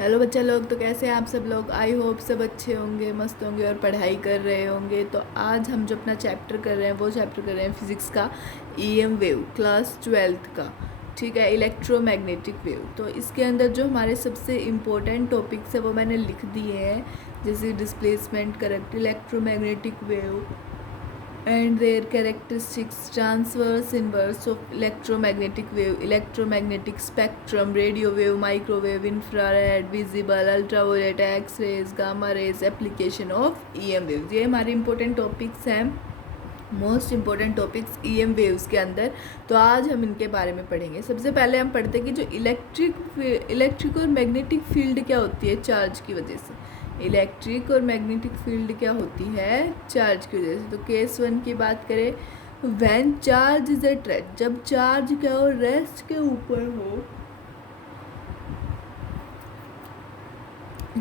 Hello बच्चा लोग, तो कैसे हैं आप सब लोग। आई होप सब अच्छे होंगे, मस्त होंगे और पढ़ाई कर रहे होंगे। तो आज हम जो अपना चैप्टर कर रहे हैं वो चैप्टर कर रहे हैं फिज़िक्स का ईएम वेव, क्लास 12th का। ठीक है, इलेक्ट्रोमैग्नेटिक वेव। तो इसके अंदर जो हमारे सबसे इम्पोर्टेंट टॉपिक्स है वो मैंने लिख दिए हैं, जैसे displacement, current, electromagnetic wave and their characteristics, transverse inverse of electromagnetic wave, electromagnetic spectrum, radio wave, microwave, infrared, visible, ultraviolet, x-rays, gamma rays, application of EM waves। ये हमारे important topics हैं, most important topics EM waves के अंदर। तो आज हम इनके बारे में पढ़ेंगे। सबसे पहले हम पढ़ते हैं कि जो इलेक्ट्रिक और मैग्नेटिक फील्ड क्या होती है चार्ज की वजह से। इलेक्ट्रिक और मैग्नेटिक फील्ड क्या होती है चार्ज की वजह से। तो केस 1 की बात करें, when charge is at rest, जब चार्ज क्या हो, रेस्ट के ऊपर हो,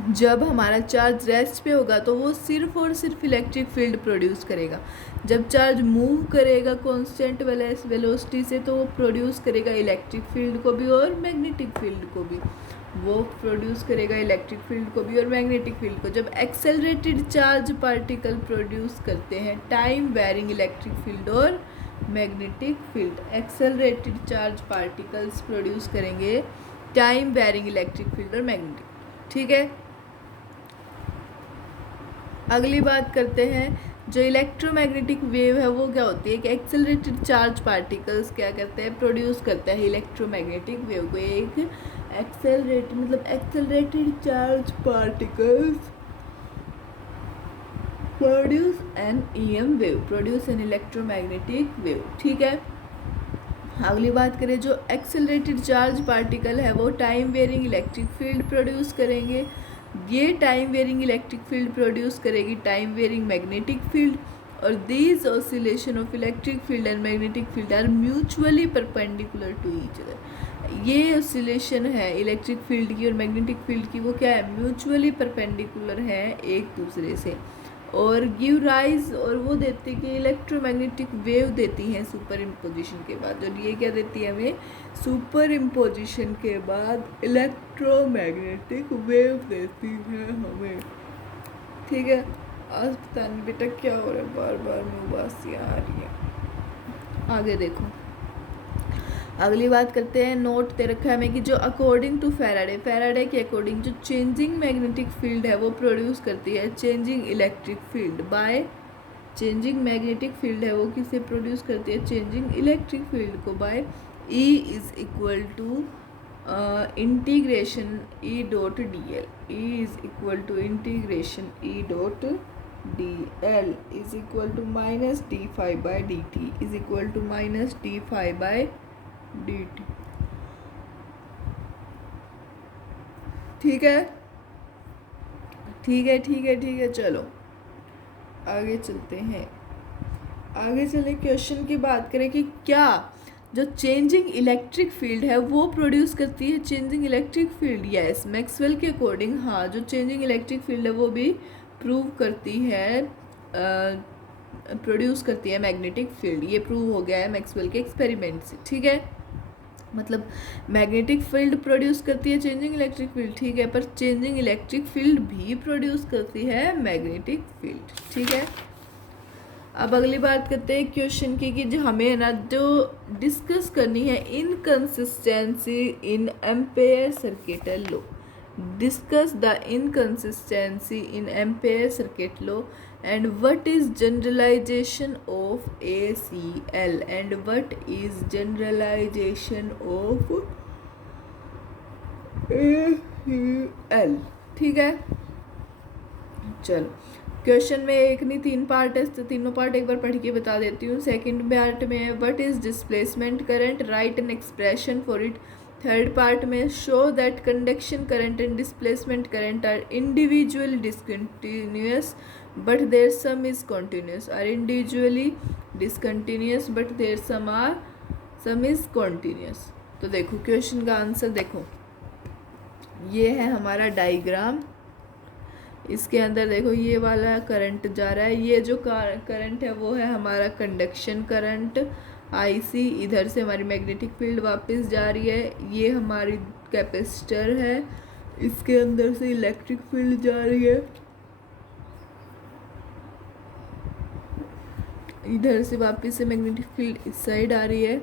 जब हमारा चार्ज रेस्ट पे होगा तो वो सिर्फ और सिर्फ इलेक्ट्रिक फील्ड प्रोड्यूस करेगा। जब चार्ज मूव करेगा कांस्टेंट वेलोसिटी से तो वो प्रोड्यूस करेगा इलेक्ट्रिक फील्ड को भी और मैग्नेटिक फील्ड को भी। वो प्रोड्यूस करेगा इलेक्ट्रिक फील्ड को भी और मैग्नेटिक फील्ड को। जब एक्सेलरेटेड चार्ज पार्टिकल प्रोड्यूस करते हैं टाइम वेरिंग इलेक्ट्रिक फील्ड और magnetic field, accelerated charge particles produce करेंगे टाइम वेरिंग इलेक्ट्रिक फील्ड और मैग्नेटिक। ठीक है, अगली बात करते हैं, जो इलेक्ट्रोमैग्नेटिक वेव है वो क्या होती है कि एक्सेलरेटेड चार्ज पार्टिकल्स क्या करते हैं, प्रोड्यूस करता है इलेक्ट्रोमैग्नेटिक वेव को। एक accelerated charge particles produce an EM wave, produce an electromagnetic wave. ठीक है, अगली बात करें, जो एक्सेलरेटेड चार्ज पार्टिकल है वो time varying electric field produce करेंगे। ये time varying electric field produce करेगी टाइम वेरिंग मैग्नेटिक फील्ड, और these oscillation of electric field and magnetic field are mutually perpendicular to each other. ये oscillation है electric field की और magnetic field की, वो क्या है, म्यूचुअली परपेंडिकुलर है एक दूसरे से, और गिव राइज, और वो देती कि इलेक्ट्रोमैग्नेटिक वेव देती हैं सुपर इम्पोजिशन के बाद। और ये क्या देती है हमें, सुपर इम्पोजिशन के बाद इलेक्ट्रोमैग्नेटिक वेव देती है हमें। ठीक है, आज पता नहीं बेटा क्या हो रहा है, बार बार में उबासियाँ आ रही है। आगे देखो, अगली बात करते हैं, नोट दे रखा है हमें कि जो अकॉर्डिंग टू फैराडे के अकॉर्डिंग जो चेंजिंग मैग्नेटिक फील्ड है वो प्रोड्यूस करती है changing electric field by, changing magnetic field है वो किसे प्रोड्यूस करती है, चेंजिंग इलेक्ट्रिक फील्ड को, by E is equal to integration E dot D L. E is equal to integration E dot D L is equal to minus D five by D T is equal to minus D five by D T. ठीक है, ठीक है, ठीक है, ठीक है, चलो आगे चलते हैं। आगे चले क्वेश्चन की बात करें कि क्या जो चेंजिंग इलेक्ट्रिक फील्ड है वो प्रोड्यूस करती है changing electric field. Yes, Maxwell के अकॉर्डिंग हाँ, जो चेंजिंग इलेक्ट्रिक फील्ड है वो भी प्रूव करती है, प्रोड्यूस करती है मैग्नेटिक फील्ड। ये प्रूव हो गया है मैक्सवेल के एक्सपेरिमेंट से। ठीक है, मतलब मैग्नेटिक फील्ड प्रोड्यूस करती है चेंजिंग इलेक्ट्रिक फील्ड, ठीक है, पर चेंजिंग इलेक्ट्रिक फील्ड भी प्रोड्यूस करती है मैग्नेटिक फील्ड। ठीक है, अब अगली बात करते हैं क्वेश्चन की कि जो हमें ना जो डिस्कस करनी है inconsistency in ampere circuit law. Discuss the inconsistency in ampere circuit law and what is generalization of ACL and what is generalization of ACL। ठीक है, चलो क्वेश्चन में एक नहीं 3 पार्ट है, तो तीनों पार्ट एक बार पढ़ के बता देती हूँ। सेकंड पार्ट में what is displacement current, write an expression for it. Third part में show that conduction current and displacement current are individually discontinuous but their sum is continuous, are individually discontinuous but their sum is continuous। तो देखो question का answer देखो, ये है हमारा diagram. इसके अंदर देखो ये वाला करंट जा रहा है, ये जो करंट है वो है हमारा कंडक्शन करंट IC। इधर से हमारी मैग्नेटिक फील्ड वापस जा रही है, ये हमारी कैपेसिटर है इसके अंदर से इलेक्ट्रिक फील्ड जा रही है, इधर से वापस से मैग्नेटिक फील्ड इस साइड आ रही है,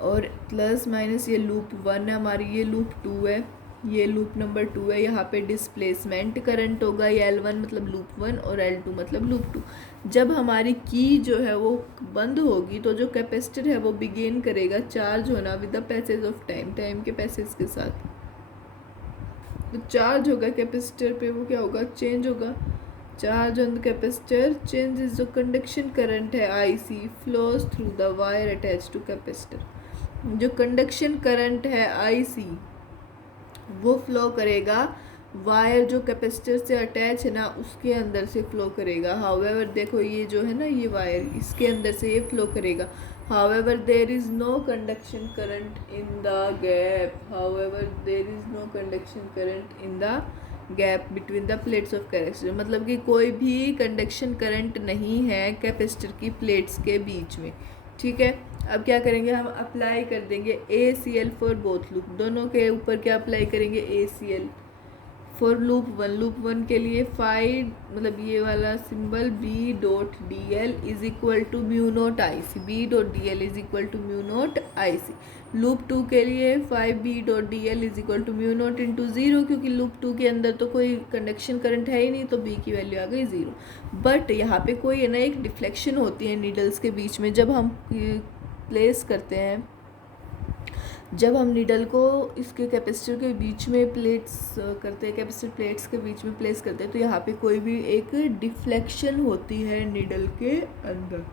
और प्लस माइनस ये लूप 1 है हमारी, ये लूप 2 है, ये लूप नंबर 2 है। यहाँ पे डिस्प्लेसमेंट करंट होगा, ये L1 मतलब लूप 1 और L2 मतलब लूप 2। जब हमारी की जो है वो बंद होगी तो जो कैपेसिटर है वो बिगेन करेगा चार्ज होना with the passage of time, time के पैसेज के साथ। तो चार्ज होगा कैपेसिटर पे, वो क्या होगा, चेंज होगा। Charge on the capacitor changes, जो कंडक्शन करंट है IC flows through the wire attach to capacitor. जो कंडक्शन करंट है IC वो फ्लो करेगा, वायर जो कैपेसिटर से अटैच है ना उसके अंदर से फ्लो करेगा। हाउएवर देखो ये जो है ना ये वायर, इसके अंदर से ये फ्लो करेगा। However there is no conduction current in the gap, however there is no conduction current in the gap between the plates of capacitor. मतलब कि कोई भी कंडक्शन करंट नहीं है कैपेसिटर की प्लेट्स के बीच में, ठीक है। अब क्या करेंगे, हम अप्लाई कर देंगे ACL फॉर बोथ लूप, दोनों के ऊपर क्या अप्लाई करेंगे, ACL फॉर लूप 1। लूप 1 के लिए फाई मतलब ये वाला symbol B.dl is equal to mu naught IC, B.dl is equal to mu naught IC। Loop 2 के लिए phi B.dl is equal to mu naught into 0, क्योंकि लूप 2 के अंदर तो कोई कंडक्शन करंट है ही नहीं, तो B की वैल्यू आ गई 0। बट यहाँ पे कोई है ना एक डिफ्लेक्शन होती है नीडल्स के बीच में, जब हम प्लेस करते हैं, जब हम नीडल को इसके कैपेसिटर के बीच में प्लेट्स करते हैं, कैपेसिटर प्लेट्स के बीच में प्लेस करते हैं, तो यहाँ पे कोई भी एक डिफ्लेक्शन होती है नीडल के अंदर।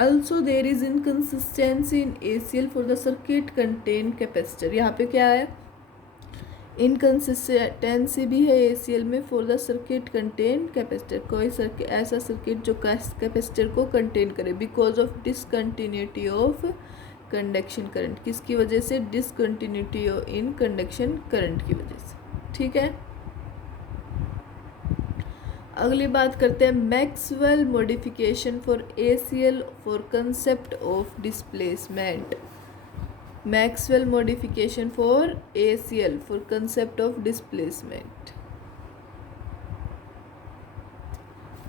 Also there is inconsistency in ACL for the circuit contain capacitor। यहाँ पे क्या है, इनकन्सिस्टेंसी भी है ACL में for the circuit contain capacitor, कोई सर्किट ऐसा सर्किट जो कैपेसिटर को कंटेन करे, because of discontinuity of conduction current, किसकी वजह से, डिसकंटिन्यूटी इन कंडक्शन करंट की वजह से, ठीक है। अगली बात करते हैं Maxwell modification for ACL for concept of displacement. Maxwell modification for ACL for concept of displacement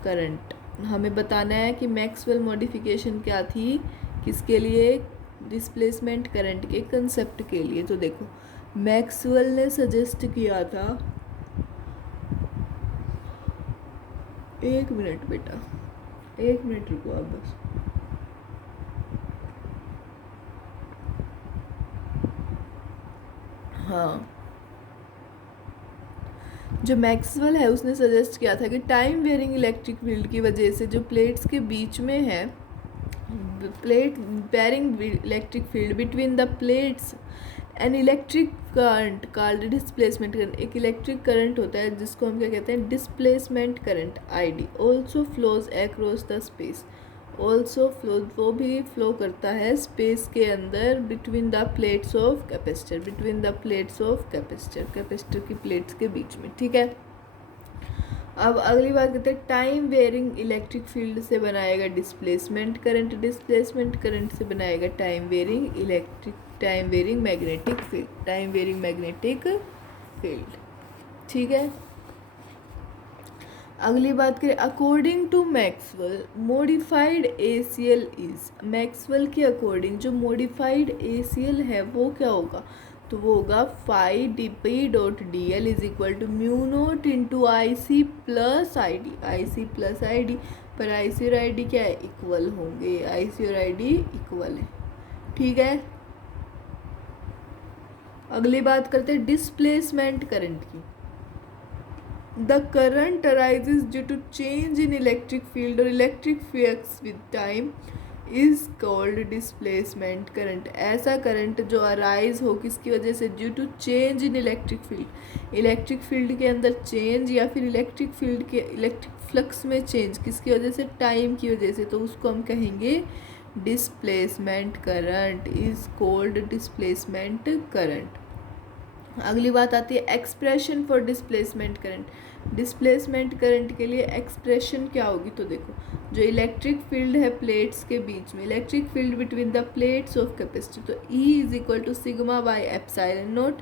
current. हमें बताना है कि मैक्सवेल मॉडिफिकेशन क्या थी, किसके लिए, डिस्प्लेसमेंट करंट के कंसेप्ट के लिए। तो देखो मैक्सवेल ने सजेस्ट किया था, एक मिनट बेटा, एक मिनट रुको आप बस। हाँ, जो मैक्सवेल है उसने सजेस्ट किया था कि टाइम वेरिंग इलेक्ट्रिक फील्ड की वजह से जो प्लेट्स के बीच में है, plate varying electric field between the plates an electric current called displacement current, एक इलेक्ट्रिक करंट होता है जिसको हम क्या कहते हैं, displacement current ID, also flows across the space, also flow वो भी फ्लो करता है स्पेस के अंदर between the plates of capacitor, between the plates of capacitor, capacitor की प्लेट्स के बीच में, ठीक है। अब अगली बात करते हैं टाइम वेरिंग इलेक्ट्रिक फील्ड से बनाएगा डिस्प्लेसमेंट करंट, डिस्प्लेसमेंट करंट से बनाएगा time varying magnetic field, time varying magnetic field, ठीक है। अगली बात करें according to Maxwell modified ACL is, Maxwell के अकॉर्डिंग जो मॉडिफाइड ACL है वो क्या होगा, तो वो होगा phi dP.dl is equal to mu naught into IC plus ID, पर IC और ID क्या है, इक्वल होंगे, IC और ID इक्वल है, ठीक है। अगली बात करते हैं डिस्प्लेसमेंट करंट की। The current arises due to change in electric field or electric flux with time is called displacement current। ऐसा करंट जो अराइज हो किसकी वजह से, due to change in electric field, electric field के अंदर चेंज या फिर इलेक्ट्रिक फील्ड के इलेक्ट्रिक फ्लक्स में चेंज, किसकी वजह से, टाइम की वजह से, तो उसको हम कहेंगे displacement current, is called displacement current. अगली बात आती है expression for displacement current. Displacement current के लिए एक्सप्रेशन क्या होगी, तो देखो जो इलेक्ट्रिक फील्ड है प्लेट्स के बीच में, electric field between the plates of capacitor, तो E is equal to sigma by epsilon naught,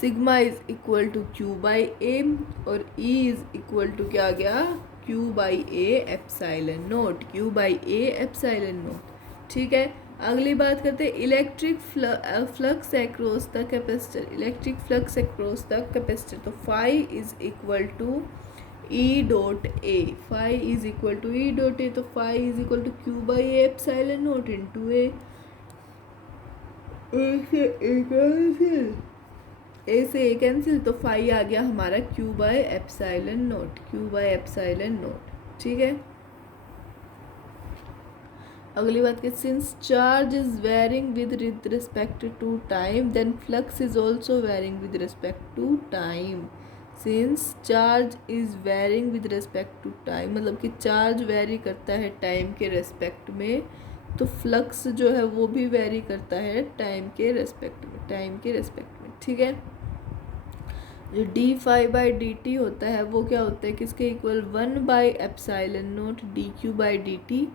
sigma is equal to Q by A, और E इज इक्वल टू क्या आ गया, Q by A epsilon naught, Q by A epsilon naught. ठीक है, अगली बात करते हैं electric flux across the capacitor, electric flux across the capacitor, तो phi is equal to E dot A, phi is equal to E dot A, तो phi is equal to Q by A epsilon naught into A से A cancel, तो phi आ गया हमारा Q by epsilon naught, Q by epsilon naught. ठीक है, अगली बात के since charge is varying with respect to time then flux is also varying with respect to time. Since charge is varying with respect to time, मतलब कि charge very करता है time के रेस्पेक्ट में, तो फ्लक्स जो है वो भी वेरी करता है टाइम के रेस्पेक्ट में, टाइम के रेस्पेक्ट में। ठीक है, जो D phi by D T होता है वो क्या होता है, किसके equal, 1 by epsilon naught D Q by D T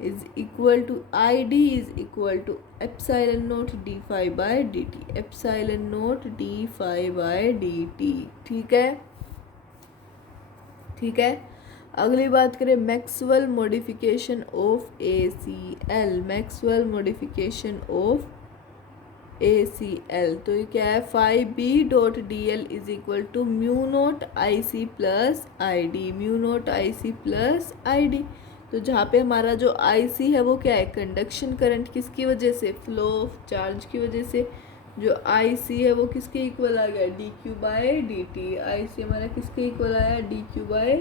is equal to I D is equal to epsilon naught D phi by D T, epsilon naught D phi by D T. ठीक है, ठीक है, अगली बात करें Maxwell modification of A C L, Maxwell modification of A C L, तो ये क्या है, phi B dot D L is equal to mu naught I C plus I D, mu naught I C plus I D. तो जहाँ पे हमारा जो आई सी है वो क्या है, कंडक्शन करंट, किसकी वजह से, फ्लो ऑफ चार्ज की वजह से। जो आई सी है वो किसके इक्वल आ गया, D Q by D T, I C हमारा किसके इक्वल आया, D Q by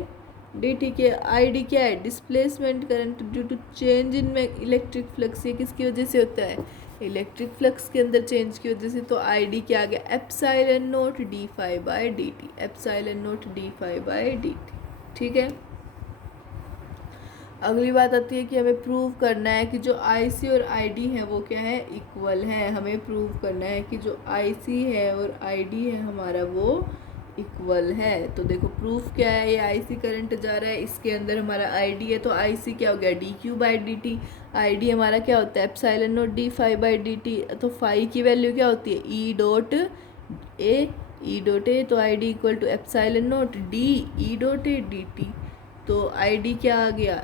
D T के। आई डी क्या है, displacement current due to change in में इलेक्ट्रिक फ्लक्स, ये किसकी वजह से होता है, इलेक्ट्रिक फ्लक्स के अंदर चेंज की वजह से। तो आई डी क्या आ गया, epsilon naught D phi by D T, epsilon naught D phi by D T. ठीक है, अगली बात आती है कि हमें प्रूव करना है कि जो आईसी और आईडी है वो क्या है, इक्वल है। हमें प्रूव करना है कि जो आईसी है और आईडी है हमारा वो इक्वल है। तो देखो प्रूफ क्या है, ये आईसी करंट जा रहा है, इसके अंदर हमारा आईडी है, तो आईसी क्या हो गया, D Q by D T, ID हमारा क्या होता है, epsilon naught D phi by D T. तो फाई की वैल्यू क्या होती है, ई dot A, E dot A, तो ID equal to epsilon naught D E dot A D T. तो आईडी क्या आ गया,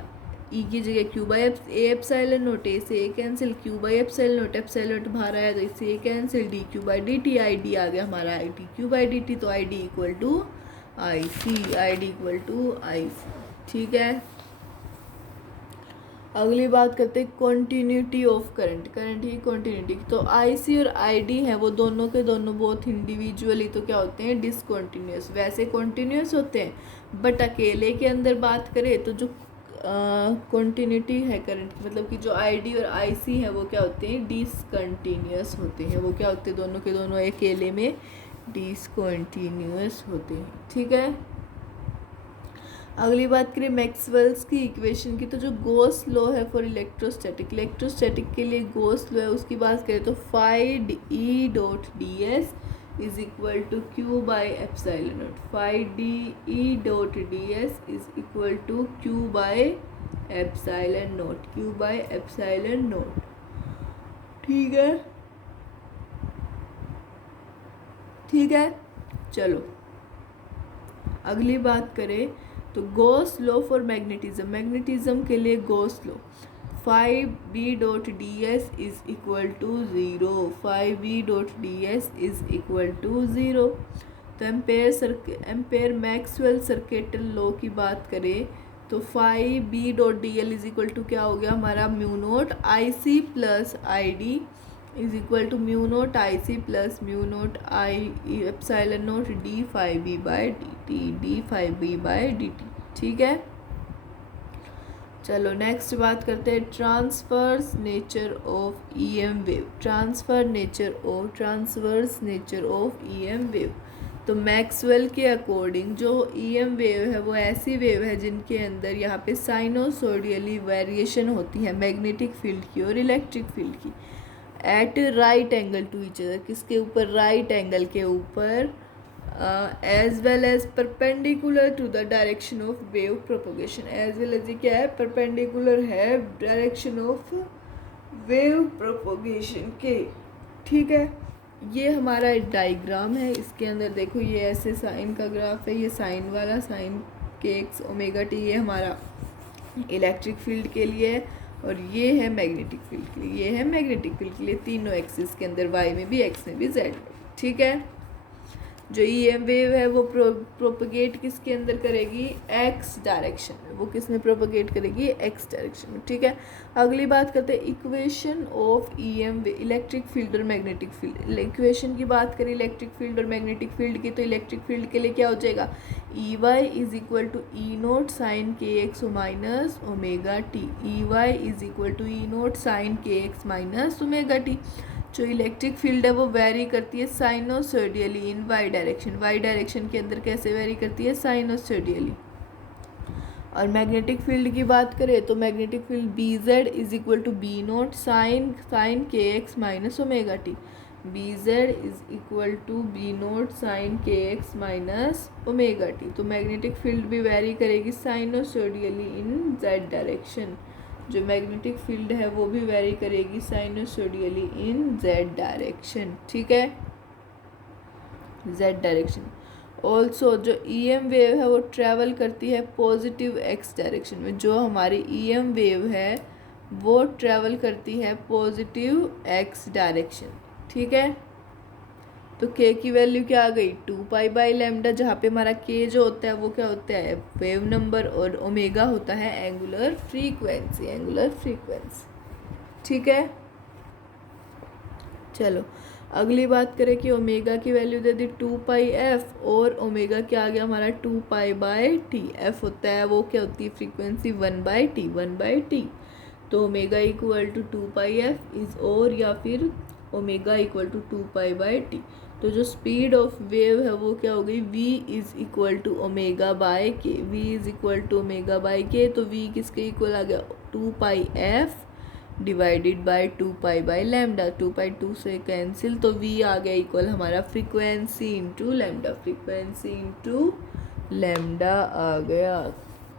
ई की जगह Q by A epsilon naught, A से A cancel, Q by epsilon naught, epsilon naught बाहर आया तो इससे A cancel, D Q by D T, I D आ गया हमारा I D Q by D T, तो I D equal to I C, I D equal to I सी। ठीक है, अगली बात करते हैं कॉन्टीन्यूटी ऑफ करंट, करंट की कॉन्टीन्यूटी। तो आई सी और आई डी है वो दोनों के दोनों बोथ इंडिविजुअली तो क्या होते हैं, डिसकॉन्टीन्यूस। वैसे कॉन्टीन्यूस होते हैं बट अकेले के अंदर बात करें तो जो कॉन्टीन्यूटी है करंट की, मतलब कि जो आईडी और आईसी है वो क्या होते हैं, डिसकंटिन्यूअस होते हैं। वो क्या होते हैं, दोनों के दोनों अकेले में डिसकंटिन्यूअस होते हैं। ठीक है, अगली बात करें मैक्सवेल्स की इक्वेशन की। तो जो गॉस लॉ है फॉर इलेक्ट्रोस्टैटिक, इलेक्ट्रोस्टैटिक के लिए गॉस लॉ है, उसकी बात करें तो phi E dot D S is equal to Q by epsilon naught, phi D E dot D S is equal to Q by epsilon naught, Q by epsilon naught. ठीक है, ठीक है, चलो अगली बात करें तो Gauss law for magnetism, magnetism के लिए Gauss law, phi B dot D S is equal to zero, phi B dot D S is equal to zero. तो एम्पेयर मैक्सवेल सर्किटल लॉ की बात करें तो phi B dot D L is equal to क्या हो गया हमारा, mu naught I C plus I D is equal to mu naught I C plus mu naught I epsilon naught D phi B by D T, D phi B by D T. ठीक है, चलो next बात करते हैं transverse nature of EM wave, transverse nature of EM wave. तो Maxwell के according जो EM wave है वो ऐसी वेव है जिनके अंदर यहाँ पे साइनोसोडियली वेरिएशन होती है मैग्नेटिक फील्ड की और इलेक्ट्रिक फील्ड की। At right angle to each other, किसके ऊपर, राइट एंगल के ऊपर, as well as perpendicular to the direction of wave propagation, as well as ये क्या है, परपेंडिकुलर है डायरेक्शन ऑफ वेव प्रोपोगेशन के। ठीक है, ये हमारा एक डायग्राम है, इसके अंदर देखो ये ऐसे साइन का ग्राफ है, ये साइन वाला, sign K x omega T, ये हमारा इलेक्ट्रिक फील्ड के लिए है, और ये है मैग्नेटिक फील्ड के लिए, ये है मैग्नेटिक फील्ड के लिए, तीनों एक्सिस के अंदर, वाई में भी, एक्स में भी, जेड में। ठीक है, जो ईएम वेव है वो प्रोपगेट किसके अंदर करेगी, एक्स डायरेक्शन में, वो किस में प्रोपगेट करेगी, एक्स डायरेक्शन में। ठीक है, अगली बात करते हैं equation of EM electric field और मैग्नेटिक फील्ड। इक्वेशन की बात करें इलेक्ट्रिक फील्ड और मैग्नेटिक फील्ड की, तो इलेक्ट्रिक फील्ड के लिए क्या हो जाएगा, E Y is equal to E naught sine K X minus omega T, E Y is equal to E naught sine K X minus omega T. जो electric field है वो वेरी करती है sinusoidally in Y direction, Y direction के अंदर कैसे very करती है, साइनोसोडियली। और मैग्नेटिक फील्ड की बात करें तो magnetic field B Z is equal to B naught sine K X minus omega T, B Z is equal to B naught sine K X minus omega T. तो magnetic field भी vary करेगी sinusoidally in Z direction, जो magnetic field है वो भी vary करेगी sinusoidally in Z direction. ठीक है, जेड डायरेक्शन। ऑल्सो जो ईएम वेव है वो ट्रैवल करती है पॉजिटिव एक्स डायरेक्शन में, जो हमारी ईएम वेव है वो ट्रैवल करती है पॉजिटिव एक्स डायरेक्शन। ठीक है, तो के की वैल्यू क्या आ गई, 2 पाई लैम्डा, जहाँ पे हमारा के जो होता है वो क्या होता है, वेव नंबर, और ओमेगा होता है एंगुलर फ्रीक्वेंसी, एंगुलर फ्रीक्वेंसी। ठीक है, चलो अगली बात करें कि ओमेगा की वैल्यू दे दी 2 पाई एफ, और ओमेगा क्या आ गया हमारा 2 पाई बाय टी, एफ होता है वो क्या होती है frequency 1 by T, 1 by T. तो omega equal to 2 pi F is, और या फिर omega equal to 2 pi by T. तो जो स्पीड ऑफ वेव है वो क्या हो गई, v is equal to omega by K, v is equal to omega by K. तो v किसके इक्वल आ गया, 2 pi F divided by 2 pi by lambda, 2 pi 2 से कैंसिल, तो v आ गया इक्वल हमारा frequency into lambda, frequency into lambda आ गया,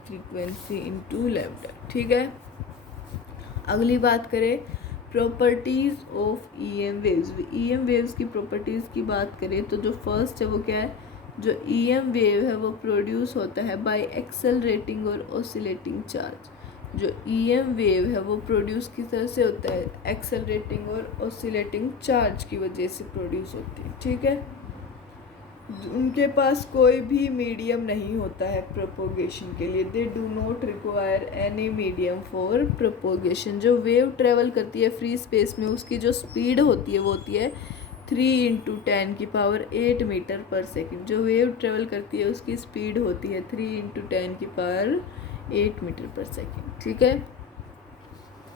फ्रीक्वेंसी इंटू लैम्डा। ठीक है, अगली बात करें properties of EM waves. EM waves की प्रॉपर्टीज़ की बात करें तो जो फर्स्ट है वो क्या है, जो ईएम वेव है वो प्रोड्यूस होता है बाय एक्सेलरेटिंग और ऑसिलेटिंग चार्ज। जो ईएम वेव है वो प्रोड्यूस किस तरह से होता है, एक्सेलरेटिंग और ऑसिलेटिंग चार्ज की वजह से प्रोड्यूस होती है। ठीक है, उनके पास कोई भी मीडियम नहीं होता है प्रोपोगेशन के लिए, they do not require any medium for propagation. जो वेव ट्रेवल करती है फ्री स्पेस में उसकी जो स्पीड होती है वो होती है 3 × 10⁸ मीटर पर सेकेंड। जो वेव ट्रेवल करती है उसकी स्पीड होती है 3 × 10⁸ मीटर पर सेकेंड। ठीक है,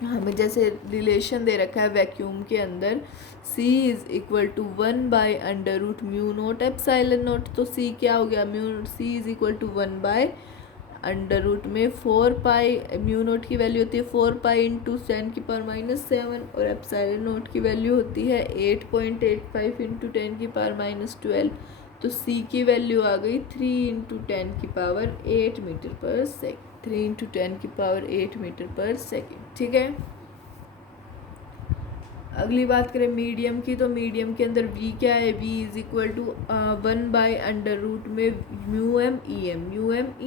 हमें जैसे रिलेशन दे रखा है वैक्यूम के अंदर, c is equal to 1/√μ0 epsilon naught. तो c क्या हो गया, c इज इक्वल टू 1/√, में 4 पाई μ0 की वैल्यू होती है 4 पाई इंटू 10⁻⁷, और एप्सिलॉन नॉट की वैल्यू होती है 8.85 इंटू 10⁻12। तो c की वैल्यू आ गई 3 × 10⁸ मीटर पर सेकेंड, 3 × 10⁸ मीटर पर सेकेंड। ठीक है, अगली बात करें मीडियम की, तो मीडियम के अंदर v क्या है, v इज इक्वल टू 1/√, में μm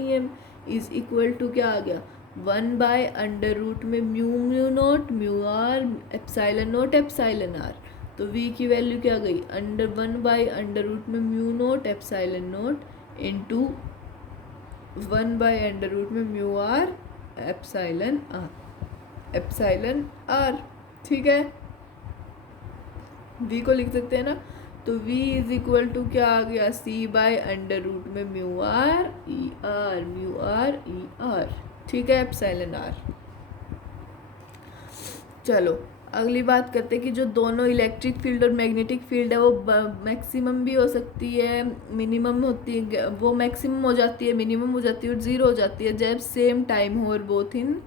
em is equal to क्या आ गया 1/√, में μ0 μr एप्सिलॉन r। तो v की वैल्यू क्या गई 1/√, में μ0 एप्सिलॉन इंटू 1/√, में μr एप्सिलॉन r। ठीक है, v को लिख सकते हैं ना, तो v इज इक्वल टू क्या आ गया c/√, में μr e r। ठीक है, एप्सिलॉन r। चलो अगली बात करते हैं कि जो दोनों इलेक्ट्रिक फील्ड और मैग्नेटिक फील्ड है वो मैक्सिमम भी हो सकती है, मिनिमम होती है, वो मैक्सिमम हो जाती है, मिनिमम हो जाती है और ज़ीरो हो जाती है जब सेम टाइम हो और बोथ इन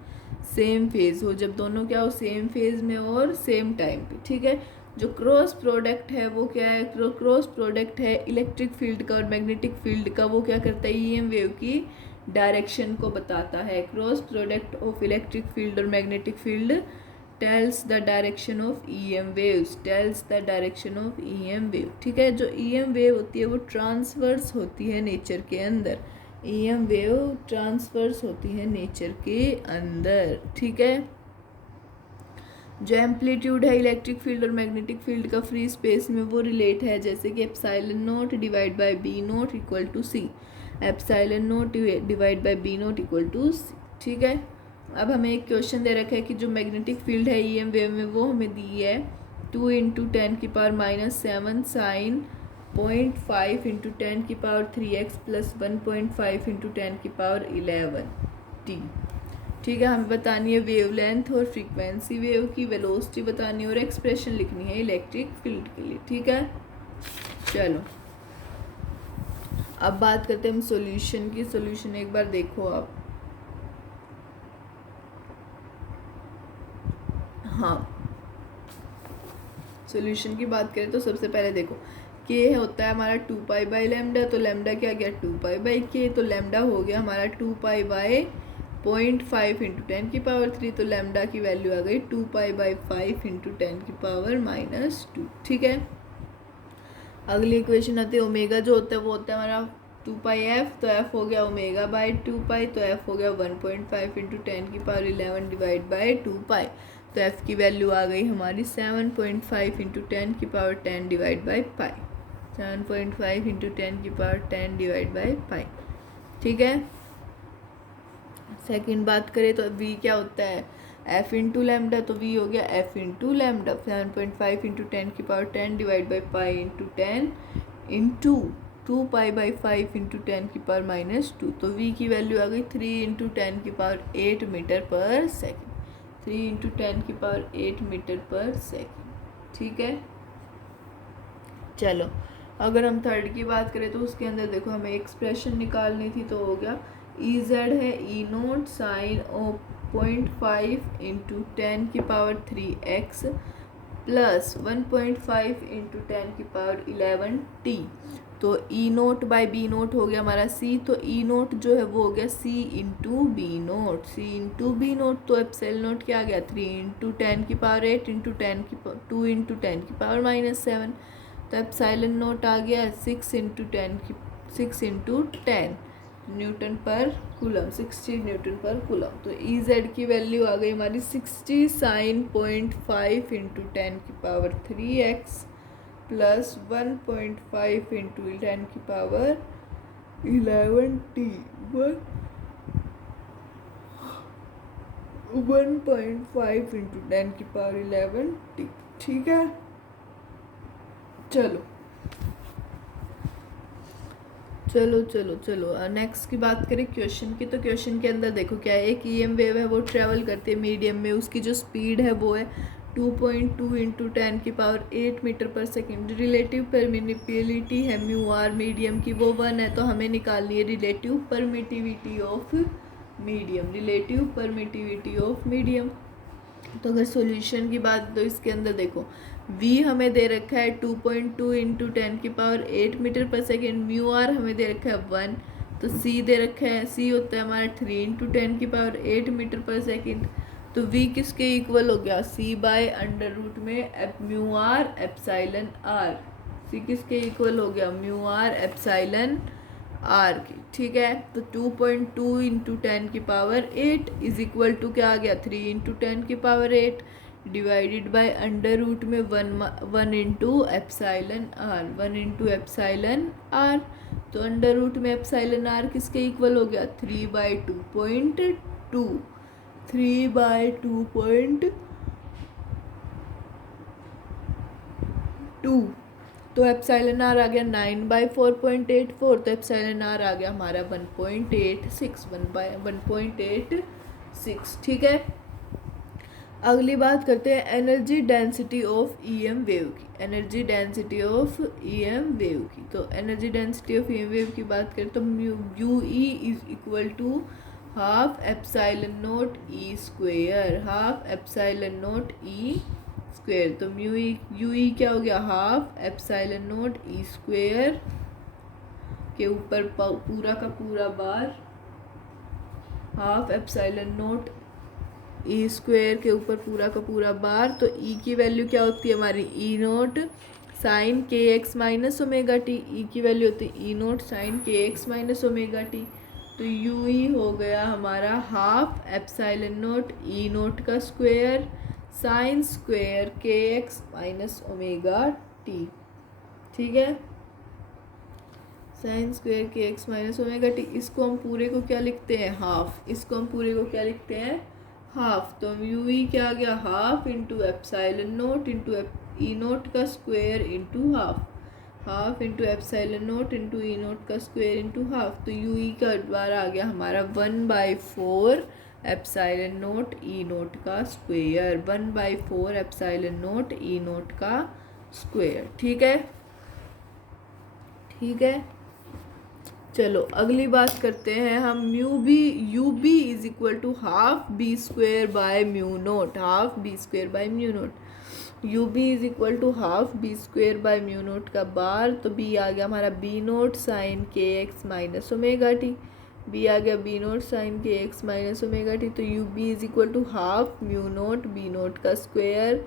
सेम फेज हो, जब दोनों क्या हो, सेम फेज में और सेम टाइम पे, ठीक है। जो क्रॉस प्रोडक्ट है वो क्या है, क्रॉस प्रोडक्ट है इलेक्ट्रिक फील्ड का और मैग्नेटिक फील्ड का। वो क्या करता है, ईएम वेव की डायरेक्शन को बताता है। Cross product of electric field और magnetic field tells the direction of EM waves, tells the direction of EM wave, ठीक है। जो ईएम वेव होती है वो ट्रांसवर्स होती है नेचर के अंदर, ईएम वेव ट्रांसवर्स होती है नेचर के अंदर, ठीक है। जो एम्पलीट्यूड है इलेक्ट्रिक फील्ड और मैग्नेटिक फील्ड का फ्री स्पेस में वो रिलेट है, जैसे कि epsilon naught divide by B naught equal to C, epsilon naught divide by B naught equal to C, ठीक है। अब हमें एक क्वेश्चन दे रखा है कि जो मैग्नेटिक फील्ड है ईएम वेव में वो हमें दी है 2 × 10⁻⁷ साइन 0.5 × 10⁻³ प्लस 1.5 × 10⁻11 t, ठीक है। हमें बतानी है वेवलेंथ और फ्रीक्वेंसी वेव की, वेलोसिटी बतानी है और एक्सप्रेशन लिखनी है इलेक्ट्रिक फील्ड के लिए, ठीक है। चलो अब बात करते हैं हम सॉल्यूशन की। सॉल्यूशन एक बार देखो आप, हाँ सॉल्यूशन की बात करें तो सबसे पहले देखो के होता है हमारा 2π/λ, तो लैम्डा क्या गया 2π/k, तो लैम्डा हो गया हमारा 2π/0.5 × 10⁻³ तो लैम्डा की वैल्यू आ गई 2π/5 × 10⁻², ठीक है। अगली इक्वेशन आती है ओमेगा, जो होता है वो होता है हमारा 2πf, तो f हो गया ω/2π, तो f हो गया 1.5 × 10⁻11 डिवाइड बाय 2π, तो f की वैल्यू आ गई हमारी 7.5 × 10⁻10 divide by pi, 7.5 × 10⁻10 divide by pi, ठीक है। सेकंड बात करें तो v क्या होता है f × लैम्डा, तो v हो गया f × lambda, 7.5 × 10⁻10 divide by pi × 10 into 2π/5 × 10⁻⁻2, तो v की वैल्यू आ गई 3 × 10⁸ मीटर पर सेकेंड, 3 × 10⁸ मीटर पर सेकेंड, ठीक है। चलो अगर हम थर्ड की बात करें तो उसके अंदर देखो हमें एक्सप्रेशन निकालनी थी, तो हो गया EZ है E0 sign of 0.5 × 10⁻³ plus 1.5 × 10⁻11 t, तो E0/B0 हो गया हमारा C, तो E0 जो है वो हो गया C × B0, C × B0, तो एप्सिलॉन नॉट क्या आ गया 3 × 10⁸ × 2 × 10⁻⁷, तो एप्सिलॉन नॉट आ गया 6 × 10 न्यूटन पर कूलम, 60 न्यूटन पर कूलम, तो EZ की वैल्यू आ गई हमारी 60 साइन 0.5 × 10⁻³ प्लस 1.5 × 10⁻11 t, 1.5 × 10⁻11 t, ठीक है। चलो चलो चलो चलो नेक्स्ट की बात करें क्वेश्चन की, तो क्वेश्चन के अंदर देखो क्या है, एक ईएम वेव है वो ट्रेवल करती है मीडियम में, उसकी जो स्पीड है वो है 2.2 × 10⁸ मीटर पर सेकेंड, रिलेटिव परमिटिविटी है μr मीडियम की वो 1 है, तो हमें निकालनी है relative permittivity of medium, relative permittivity of medium. तो अगर सॉल्यूशन की बात तो इसके अंदर देखो v हमें दे रखा है 2.2 × 10⁸ मीटर पर सेकेंड, μr हमें दे रखा है 1, तो c दे रखा है, c होता है हमारा 3 × 10⁸ मीटर पर सेकेंड, तो v किसके इक्वल हो गया c/√में μr एप्सिलॉन r, c किसके इक्वल हो गया μr एप्सिलॉन r की, ठीक है। तो 2.2 × 10⁸ इज इक्वल टू क्या आ गया 3 × 10⁸ डिवाइडेड बाय √में 1 × एप्सिलॉन r, 1 × एप्सिलॉन r, तो √में एप्सिलॉन r किसके इक्वल हो गया 3/2.2, 3/2.2, तो एप्सिलॉन r आ गया 9/4.84, तो एप्सिलॉन r आ गया हमारा 1.86, ठीक है। अगली बात करते हैं energy density of EM wave की, energy density of EM wave की, तो energy density of EM wave की बात करें तो UE is equal to half epsilon naught E square, half epsilon naught E square. तो म्यू यू ई क्या हो गया, half epsilon naught E square के ऊपर पूरा का पूरा bar, half epsilon naught E square के ऊपर पूरा का पूरा बार। तो ई की वैल्यू क्या होती है हमारी, ई naught sine K X minus omega T, ई की वैल्यू होती है ई naught sine K X minus omega T. तो यू ई हो गया हमारा half epsilon naught E naught का स्क्वेयर साइन स्क्वेयर के एक्स माइनस ओमेगा टी, ठीक है, साइन स्क्वेयर के एक्स माइनस ओमेगा टी। इसको हम पूरे को क्या लिखते हैं, हाफ, इसको हम पूरे को क्या लिखते हैं, हाफ। तो यू ई क्या आ गया, half into epsilon naught into E naught का square into half, half into epsilon naught into E naught का स्क्वेयर इंटू हाफ। तो यू ई का द्वारा आ गया हमारा 1/4 एप्सिलॉन नोट ई नोट का square, 1/4 epsilon naught E naught का स्क्वेयर, ठीक है, ठीक है। चलो अगली बात करते हैं हम, U B is equal to half B square by mu naught, half B square by mu naught. U B is equal to half B square by mu naught का बार, तो बी आ गया हमारा B naught sine K X minus omega T, B आ गया B naught sine K X minus omega T. तो U B is equal to half mu naught B naught का square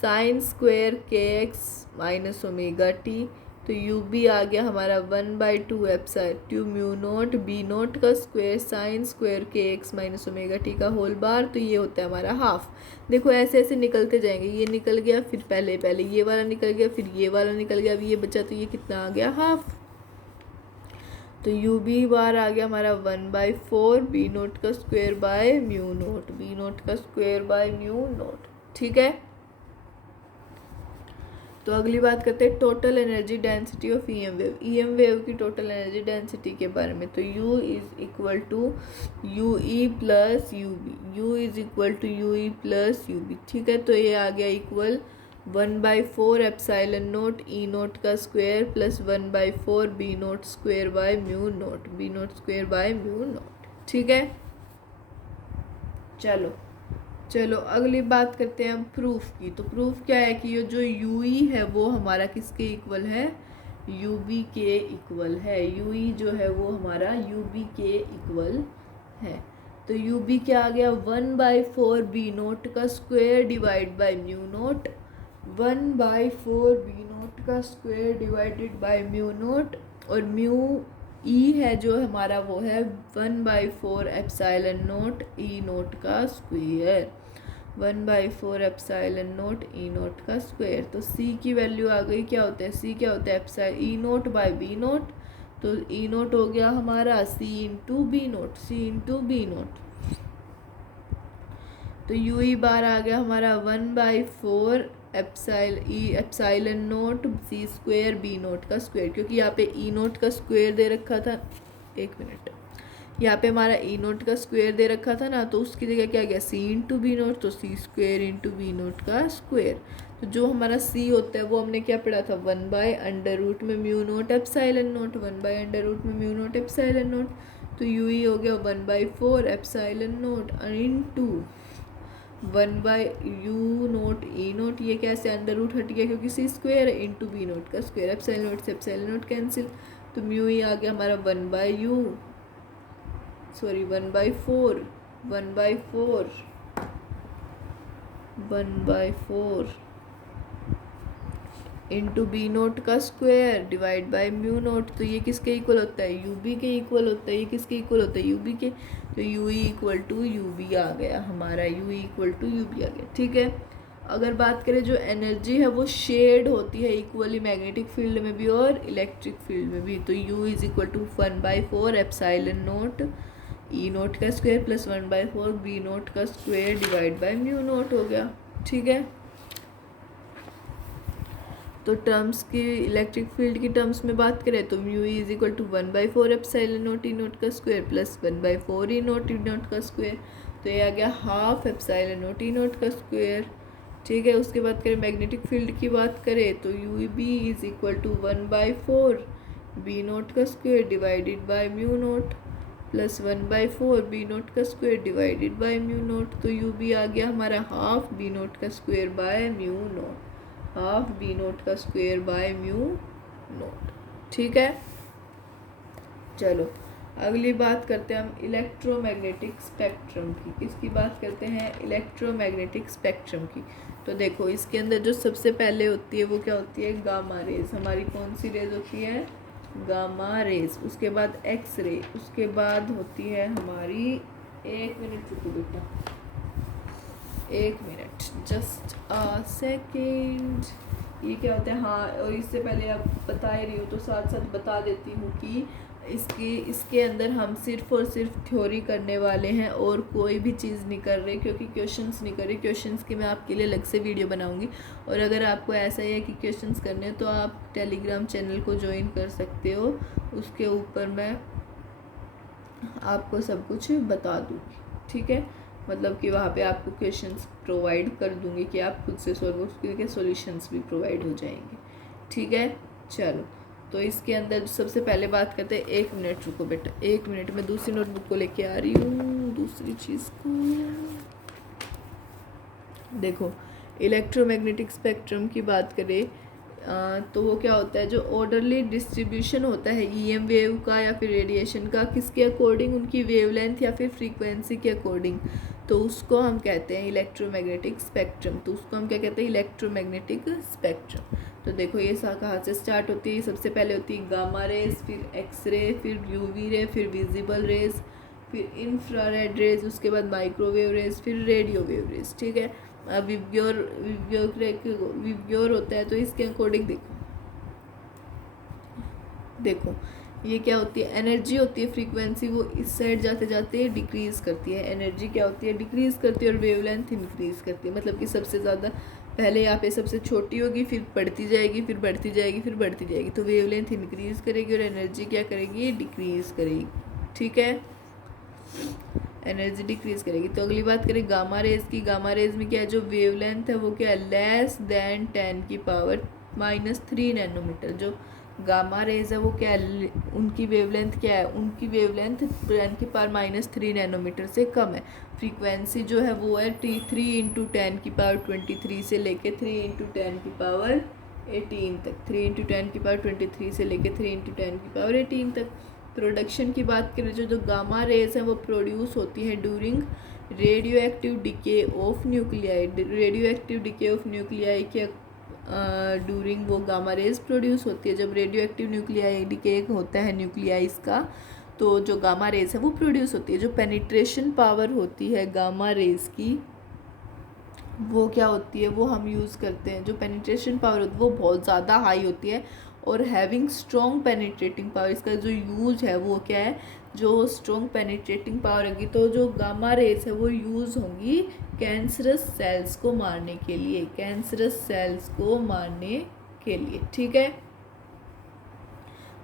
sine square के X minus omega T. तो U B आ गया हमारा 1/2 epsilon mu naught B naught का square sine square के X minus omega T का whole bar. तो ये होता है हमारा हाफ। देखो ऐसे ऐसे निकलते जाएंगे, ये निकल गया, फिर पहले पहले ये वाला निकल गया, फिर ये वाला निकल गया, अब ये बचा, तो ये कितना आ गया, हाफ। तो यू बी बार आ गया हमारा 1/4 बी नोट का square by mu naught, B naught का स्क्वेयर बाय म्यू नोट, ठीक है। तो अगली बात करते हैं total energy density of EM wave, EM wave की टोटल एनर्जी डेंसिटी के बारे में। तो U is equal to U E plus U B, U is equal to U E plus U B, ठीक है। तो ये आ गया equal 1/4 epsilon naught E naught का square plus 1/4 B naught square by mu naught, B naught square by mu naught, ठीक है। चलो अगली बात करते हैं हम प्रूफ की। तो प्रूफ क्या है कि ये जो यू ई है वो हमारा किसके इक्वल है, यू बी के इक्वल है, यू ई जो है वो हमारा यू बी के इक्वल है। तो यू बी क्या आ गया, 1/4 बी नोट का square divide by mu naught, 1/4 B naught का square divided by mu naught, और म्यू ई है जो हमारा वो है 1/4 एप्सिलॉन नोट ई नोट का square, 1/4 epsilon naught E naught का स्क्वेयर। तो सी की वैल्यू आ गई, क्या होता है, सी क्या होता है, एप्सिलॉन ई नोट बाय बी नोट। तो ई नोट हो गया हमारा सी इंटू बी नोट, सी इंटू बी नोट। तो यू ई बार आ गया हमारा 1/4 epsilon note C square B naught का स्क्वेयर, क्योंकि यहाँ पे ई नोट का स्क्वेयर दे रखा था, एक मिनट, यहाँ पे हमारा ई नोट का स्क्वेयर दे रखा था ना, तो उसकी जगह क्या गया, सी इंटू बी नोट, तो C square into B naught का स्क्वेयर। तो जो हमारा सी होता है वो हमने क्या पढ़ा था, 1/√, में म्यू नोट एप्सिलॉन नोट, 1/√, में म्यू नोट एप्सिलॉन नोट। तो यू ई हो गया 1/4 epsilon naught into 1/यू note E note, ये कैसे अंडर रूट हट गया क्योंकि सी स्क्वेयर है, इंटू बी नोट का स्क्वेयर, एप्सिलॉन नोट से एप्सिलॉन नोट कैंसिल। तो म्यू ई आ गया हमारा 1/4 इंटू बी नोट का square divide by mu naught. तो ये किसके इक्वल होता है, यू बी के इक्वल होता है, ये किसके इक्वल होता है, यू बी के। तो U E equal to U B आ गया हमारा, U E equal to U B आ गया, ठीक है। अगर बात करें जो एनर्जी है वो शेड होती है इक्वली मैग्नेटिक फील्ड में भी और इलेक्ट्रिक फील्ड में भी। तो U is equal to 1/4 epsilon naught E naught का स्क्वायर प्लस 1/4 बी नोट का square divide by mu naught हो गया, ठीक है। तो टर्म्स की इलेक्ट्रिक फील्ड की टर्म्स में बात करें तो mu is equal to 1/4 epsilon naught E naught का स्क्वायर प्लस 1/4 ई नोट का स्क्वायर। तो ये आ गया half epsilon naught E naught का स्क्वायर, ठीक है। उसके बाद करें मैग्नेटिक फील्ड की बात करें तो U B is equal to 1/4 B naught का square divided by mu naught. Plus 1/4 B naught का square divided by mu naught. तो यू भी आ गया हमारा हाफ बी नोट का square by mu naught, half B naught का square by mu naught. ठीक है, चलो अगली बात करते हैं हम इलेक्ट्रोमैग्नेटिक स्पेक्ट्रम की। किसकी बात करते हैं? इलेक्ट्रोमैग्नेटिक स्पेक्ट्रम की। तो देखो इसके अंदर जो सबसे पहले होती है वो क्या होती है? Gamma rays. हमारी कौन सी रेज होती है? Gamma rays. उसके बाद एक्स रे, उसके बाद होती है हमारी, एक मिनट रुको बेटा, एक मिनट, जस्ट अ सेकेंड। ये क्या होता है? हाँ, और इससे पहले आप बता ही रही हो तो साथ साथ बता देती हूँ कि इसके अंदर हम सिर्फ और सिर्फ थ्योरी करने वाले हैं और कोई भी चीज़ नहीं कर रहे, क्योंकि क्वेश्चंस नहीं कर रहे। क्वेश्चंस की मैं आपके लिए अलग से वीडियो बनाऊंगी। और अगर आपको ऐसा ही है कि क्वेश्चंस करने हैं तो आप टेलीग्राम चैनल को ज्वाइन कर सकते हो, उसके ऊपर मैं आपको सब कुछ बता दूँगी। ठीक है, मतलब कि वहाँ पे आपको क्वेश्चंस प्रोवाइड कर दूँगी कि आप खुद से सॉल्व, उसके सॉल्यूशंस भी प्रोवाइड हो जाएंगे। ठीक है, चलो तो इसके अंदर सबसे पहले बात करते हैं, एक मिनट रुको बेटा, एक मिनट, मैं दूसरी नोटबुक को लेके आ रही हूँ, दूसरी चीज़ को। देखो इलेक्ट्रोमैग्नेटिक स्पेक्ट्रम की बात करें तो वो क्या होता है? जो ऑर्डरली डिस्ट्रीब्यूशन होता है ईएम वेव का या फिर रेडिएशन का, किसके अकॉर्डिंग? उनकी वेवलेंथ या फिर फ्रीक्वेंसी के अकॉर्डिंग, तो उसको हम कहते हैं इलेक्ट्रोमैग्नेटिक स्पेक्ट्रम। तो उसको हम क्या कहते हैं? Electromagnetic spectrum. तो देखो ये कहाँ से स्टार्ट होती है? सबसे पहले होती है गामा रेज, फिर एक्स रे, फिर यूवी रे, फिर विजिबल रेज, फिर इंफ्रारेड रेज, उसके बाद माइक्रोवेव रेज, फिर रेडियो वेव रेज। ठीक है, अब विब्योर होता है तो इसके अकॉर्डिंग देखो ये क्या होती है? एनर्जी होती है, फ्रीक्वेंसी वो इस साइड जाते जाते डिक्रीज करती है। एनर्जी क्या होती है? डिक्रीज करती है, और वेवलेंथ इंक्रीज करती है। मतलब कि सबसे ज़्यादा पहले यहाँ पे सबसे छोटी होगी, फिर बढ़ती जाएगी, फिर बढ़ती जाएगी, फिर बढ़ती जाएगी। तो वेवलेंथ इंक्रीज करेगी और एनर्जी क्या करेगी? डिक्रीज करेगी। ठीक है, एनर्जी डिक्रीज करेगी। तो अगली बात करें गामा रेज की। गामा रेज में क्या है? जो वेवलेंथ है वो क्या है? Less than 10⁻³ nanometre. जो गामा रेज है वो क्या है? उनकी वेवलेंथ क्या है? उनकी वेवलेंथ 10⁻³ नैनोमीटर से कम है। फ्रीक्वेंसी जो है वो है 3×10⁻23 से लेके 3×10⁻18 तक, 3×10⁻23 से लेके 3×10⁻18 तक। प्रोडक्शन की बात करें, जो गामा रेज है वो प्रोड्यूस होती है during radio active decay of nuclei. Radio active decay of nuclei के ड्यूरिंग वो गामा रेज प्रोड्यूस होती है। जब रेडियो एक्टिव न्यूक्लियाई डिके होता है न्यूक्लियाइज का, तो जो गामा रेज है वो प्रोड्यूस होती है। जो पेनिट्रेशन पावर होती है गामा रेज की, वो क्या होती है? वो हम यूज़ करते हैं, जो पेनिट्रेशन पावर होती है वो बहुत ज़्यादा हाई होती है और हैविंग स्ट्रॉन्ग पेनिट्रेटिंग पावर। इसका जो यूज है वो क्या है? जो स्ट्रॉन्ग पेनिट्रेटिंग पावर होगी। तो जो गामा रेज है वो यूज़ होंगी कैंसरस सेल्स को मारने के लिए, कैंसरस सेल्स को मारने के लिए। ठीक है,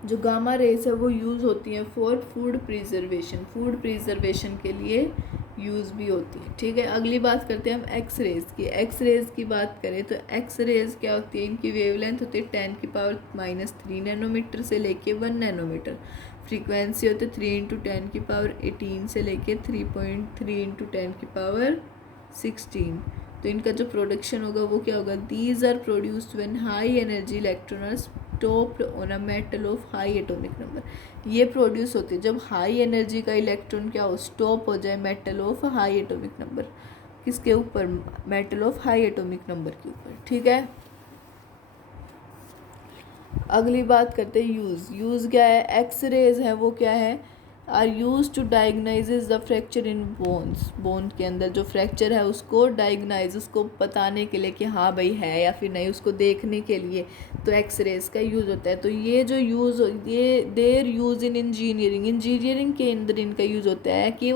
जो गामा रेज है वो यूज़ होती हैं for food preservation, food preservation के लिए यूज़ भी होती है। ठीक है, अगली बात करते हैं हम एक्स रेज की। एक्स रेज की बात करें तो एक्स रेज क्या होती है? इनकी वेवलेंथ होती है 10⁻³ नैनोमीटर से लेके 1 नैनोमीटर। फ्रीक्वेंसी होती है 3×10⁻18 से लेके 3.3×10⁻16। तो इनका जो प्रोडक्शन होगा वो क्या होगा? These are produced when high energy electron are stopped on a metal of high atomic number. ये प्रोड्यूस होती है जब हाई एनर्जी का इलेक्ट्रॉन क्या हो? स्टॉप हो जाए metal of high atomic number. किसके ऊपर? Metal of high atomic number के ऊपर। ठीक है, अगली बात करते हैं यूज़। यूज़ क्या है? एक्स रेज है वो क्या है? Are used to diagnose the fracture in bones. Bone के अंदर जो फ्रैक्चर है उसको डायग्नाइज, उसको बताने के लिए कि हाँ भाई है या फिर नहीं, उसको देखने के लिए तो एक्स रेज का यूज़ होता है। तो ये जो यूज़, ये देर यूज़ इन इंजीनियरिंग, इंजीनियरिंग के अंदर इनका यूज़ होता है कि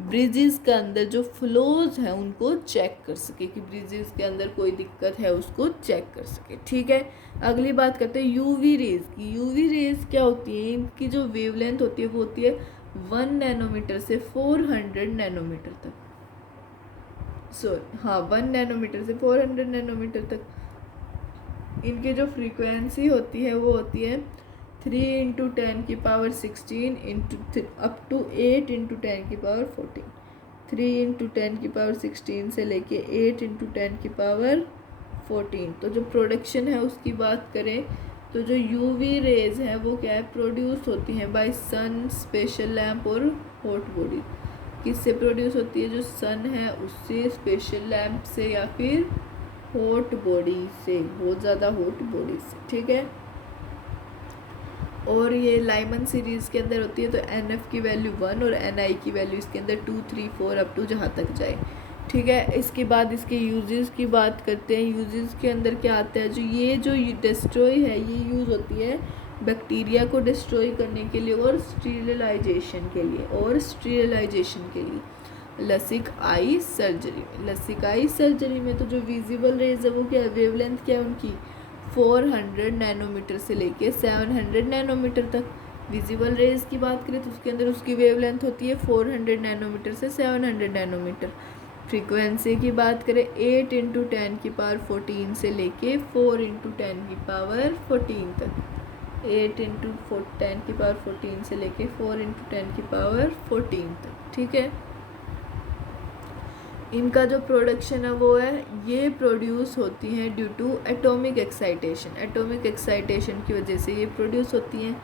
ब्रिजेस के अंदर जो फ्लोज हैं उनको चेक कर सके, कि ब्रिजेस के अंदर कोई दिक्कत है उसको चेक कर सके। ठीक है, अगली बात करते हैं यूवी रेज की। यूवी रेज क्या होती है? इनकी जो वेवलेंथ होती है वो होती है 1 नैनोमीटर से 400 नैनोमीटर तक। 1 नैनोमीटर से 400 नैनोमीटर तक। इनकी जो फ्रीक्वेंसी होती है वो होती है 3 इंटू 10 की power 16 into up to 8 into 10 की पावर 14, 3 इंटू 10 की पावर 16 से लेके 8 इंटू 10 की पावर 14। तो जो प्रोडक्शन है उसकी बात करें तो जो यूवी रेज है वो क्या है, प्रोड्यूस होती हैं बाय सन, स्पेशल लैम्प और हॉट बॉडी। किससे प्रोड्यूस होती है, जो सन है उससे, स्पेशल लैम्प से, या फिर हॉट बॉडी से, बहुत ज़्यादा हॉट बॉडी से, ठीक है। और ये लाइमन सीरीज़ के अंदर होती है, तो NF की वैल्यू 1 और NI की वैल्यू इसके अंदर 2, 3, 4 अप टू जहाँ तक जाए, ठीक है। इसके बाद इसके यूजेस की बात करते हैं। यूजेस के अंदर क्या आता है, जो डिस्ट्रॉय है ये यूज़ होती है बैक्टीरिया को डिस्ट्रॉय करने के लिए और स्टीरिलाइजेशन के लिए, लसिक आई सर्जरी में तो जो विजिबल रेज है वो क्या है, वेवलेंथ क्या है उनकी 400 नैनोमीटर से लेके 700 नैनोमीटर तक। विजिबल रेज की बात करें तो उसके अंदर उसकी वेवलेंथ होती है 400 नैनोमीटर से 700 नैनोमीटर। फ्रीक्वेंसी की बात करें 8 इंटू 10 की पावर 14 से लेके 4 इंटू 10 की पावर 14 तक, 8 इंटू 10 की पावर 14 से लेके 4 इंटू 10 की पावर 14 तक, ठीक है। इनका जो प्रोडक्शन है वो है, ये प्रोड्यूस होती हैं ड्यू टू एटॉमिक एक्साइटेशन की वजह से ये प्रोड्यूस होती हैं।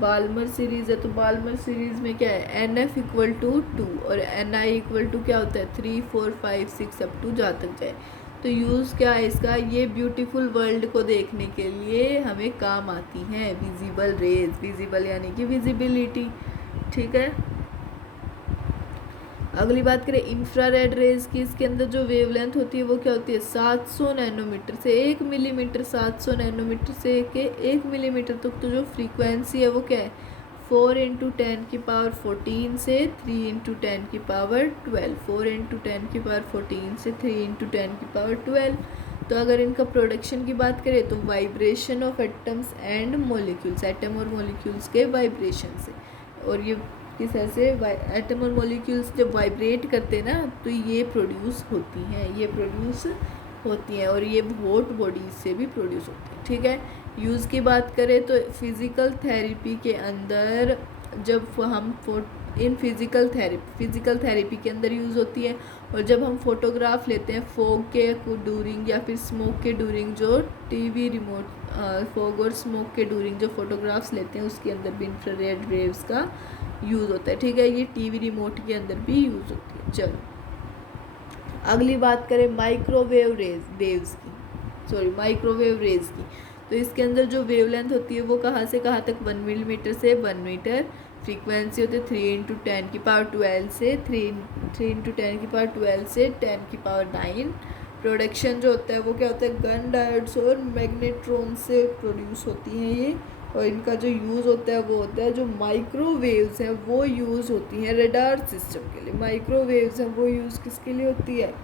बाल्मर सीरीज़ है तो बाल्मर सीरीज़ में क्या है, NF इक्वल टू 2 और NI इक्वल टू क्या होता है 3, 4, 5, 6 अप टू जहाँ तक जाए। तो यूज़ क्या है इसका, ये ब्यूटीफुल वर्ल्ड को देखने के लिए हमें काम आती हैं विजिबल रेज, विजिबल यानी कि विजिबिलिटी, ठीक है। अगली बात करें इंफ्रारेड रेज की, इसके अंदर जो वेवलेंथ होती है वो क्या होती है 700 नैनोमीटर से 1 मिलीमीटर, 700 नैनोमीटर से 1 मिलीमीटर तक। तो जो फ्रीक्वेंसी है वो क्या है 4 इंटू 10 की पावर 14 से 3 इंटू 10 की पावर 12, 4 इंटू 10 की पावर 14 से 3 इंटू 10 की पावर 12। तो अगर इनका प्रोडक्शन की बात करें तो vibration of atoms and molecules, atom और मॉलिक्यूल्स के वाइब्रेशन से, और ये किस तरह से एटम और मॉलिक्यूल्स जब वाइब्रेट करते हैं ना तो ये प्रोड्यूस होती हैं, और ये हॉट बॉडीज से भी प्रोड्यूस होती हैं, ठीक है। यूज़ की बात करें तो फिज़िकल थेरेपी के अंदर जब हम फिज़िकल थेरेपी के अंदर यूज़ होती है, और जब हम फोटोग्राफ लेते हैं फॉग के डूरिंग या फिर स्मोक के डूरिंग, जो टीवी रिमोट फॉग और स्मोक के डूरिंग जो फोटोग्राफ्स लेते हैं उसके अंदर भी इंफ्रारेड वेव्स का यूज़ होता है, ठीक है। ये टीवी रिमोट के अंदर भी यूज़ होती है। चलो अगली बात करें माइक्रोवेव रेज की, तो इसके अंदर जो वेवलेंथ होती है वो कहाँ से कहाँ तक 1 मिलीमीटर से 1 मीटर। फ्रीक्वेंसी होती है 3 इंटू 10 की पावर 12 से 3 इंटू 10 की पावर 12 से 10 की पावर 9। प्रोडक्शन जो होता है वो क्या होता है, गन डायोड्स और मैग्नेट्रॉन से प्रोड्यूस होती हैं ये। और इनका जो यूज़ होता है वो होता है, जो माइक्रोवेव्स हैं वो यूज़ होती हैं रडार सिस्टम के लिए। माइक्रोवेव्स हैं वो यूज़ किसके लिए होती है,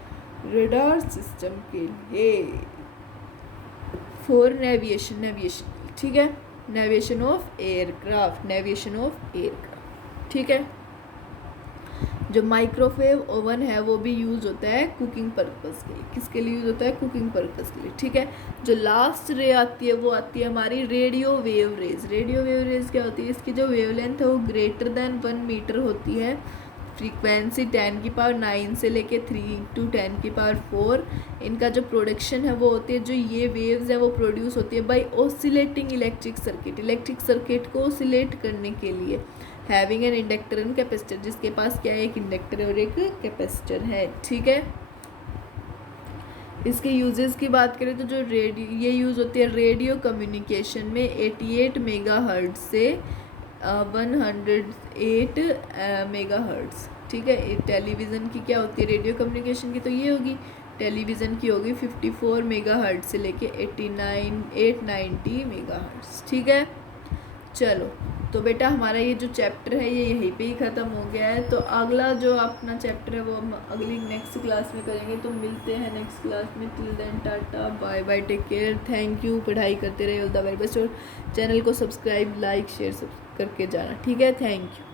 रडार सिस्टम के लिए, फॉर नेविएशन, ठीक है, नेविएशन ऑफ एयरक्राफ्ट, ठीक है। जो माइक्रोवेव ओवन है वो भी यूज़ होता है कुकिंग पर्पस के लिए। किसके लिए यूज़ होता है, कुकिंग पर्पस के लिए, ठीक है। जो लास्ट रे आती है वो आती है हमारी रेडियो वेव रेज क्या होती है, इसकी जो वेवलेंथ है वो ग्रेटर देन 1 मीटर होती है। फ्रीक्वेंसी 10 की पावर 9 से लेके 3 इंटू 10 की पावर 4। इनका जो प्रोडक्शन है वो होती है, जो ये वेव्स है वो प्रोड्यूस होती है बाय ऑसिलेटिंग इलेक्ट्रिक सर्किट को ऑसिलेट करने के लिए, having an inductor and capacitor, जिसके पास क्या है, एक इंडक्टर और एक कैपेसिटर है, ठीक है। इसके यूजेस की बात करें तो जो ये यूज़ होती है रेडियो कम्युनिकेशन में 88 मेगाहर्ट्ज से 108 मेगाहर्ट्ज, ठीक है। टेलीविज़न की क्या होती है, रेडियो कम्युनिकेशन की तो ये होगी, टेलीविज़न की होगी 54 मेगाहर्ट्ज से लेके 890 मेगाहर्ट्ज, ठीक है। चलो तो बेटा हमारा ये जो चैप्टर है ये यहीं पे ही ख़त्म हो गया है। तो अगला जो अपना चैप्टर है वो हम अगली नेक्स्ट क्लास में करेंगे। तो मिलते हैं नेक्स्ट क्लास में। Till then tata bye bye, take care, thank you. पढ़ाई करते रहे, ऑल द वेरी बेस्ट। और चैनल को सब्सक्राइब, लाइक, शेयर सब करके जाना, ठीक है। Thank you.